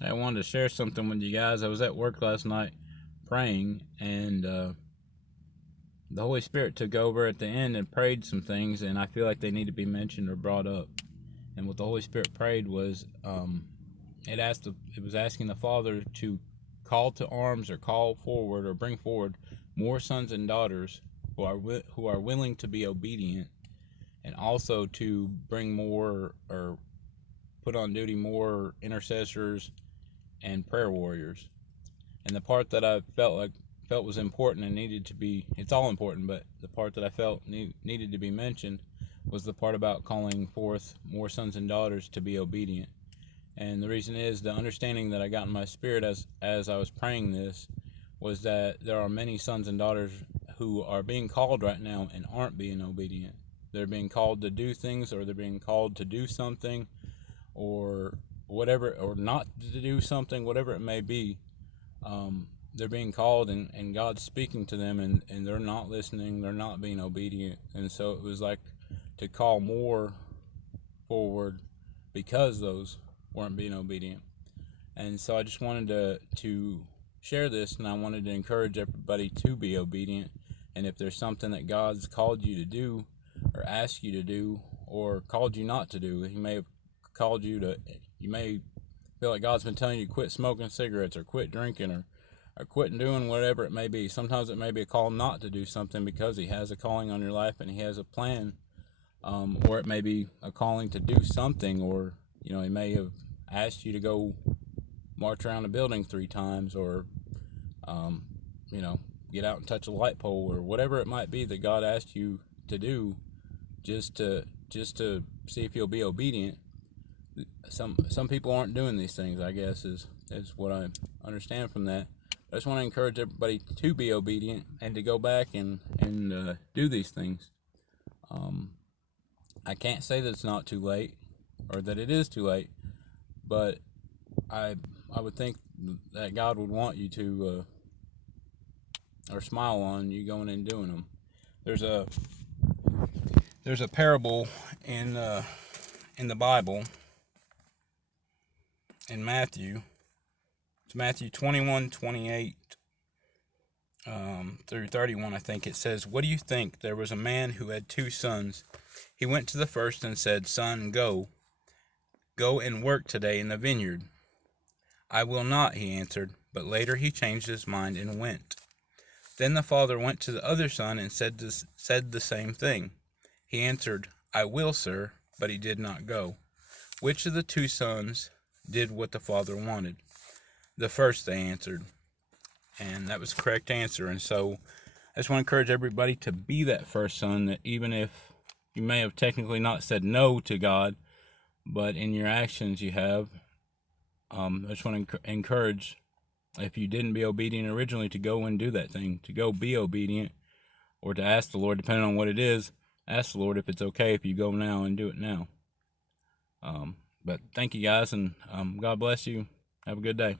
I wanted to share something with you guys. I was at work last night praying, and the Holy Spirit took over at the end and prayed some things, and I feel like they need to be mentioned or brought up. And what the Holy Spirit prayed was, it was asking the Father to call to arms or call forward or bring forward more sons and daughters who are willing to be obedient, and also to bring more or put on duty more intercessors and prayer warriors. And the part that I felt was important and needed to be, it's all important, but the part that I felt needed to be mentioned was the part about calling forth more sons and daughters to be obedient. And the reason is the understanding that I got in my spirit as I was praying this was that there are many sons and daughters who are being called right now and aren't being obedient. They're being called to do things, or they're being called to do something, or whatever, or not to do something, whatever it may be. They're being called, and God's speaking to them, and they're not listening, they're not being obedient. And so it was like to call more forward because those weren't being obedient. And so I just wanted to share this, and I wanted to encourage everybody to be obedient. And if there's something that God's called you to do, or asked you to do, or called you not to do, He may have called you to, you may feel like God's been telling you to quit smoking cigarettes, or quit drinking, or quit doing whatever it may be. Sometimes it may be a call not to do something because He has a calling on your life and He has a plan. Or it may be a calling to do something, or He may have asked you to go march around a building 3 times, or um, you know, get out and touch a light pole, or whatever it might be that God asked you to do, just to see if you'll be obedient. Some people aren't doing these things, I guess, is what I understand from that. I just want to encourage everybody to be obedient and to go back and do these things. Um, I can't say that it's not too late or that it is too late, but I I would think that God would want you to or smile on you going and doing them. There's a there's a parable in the Bible in Matthew. It's Matthew 21:28 through 31, I think. It says, "What do you think? There was a man who had 2 sons. He went to the first and said, 'Son, go and work today in the vineyard.' 'I will not,' he answered. But later he changed his mind and went. Then the father went to the other son and said the same thing. He answered, 'I will, sir,' but he did not go. Which of the 2 sons did what the father wanted?" "The first," they answered. And that was the correct answer. And so I just want to encourage everybody to be that first son, that even if you may have technically not said no to God, but in your actions you have. I just want to encourage, if you didn't be obedient originally, to go and do that thing, to go be obedient, or to ask the Lord, depending on what it is, ask the Lord if it's okay if you go now and do it now. But thank you guys, and God bless you. Have a good day.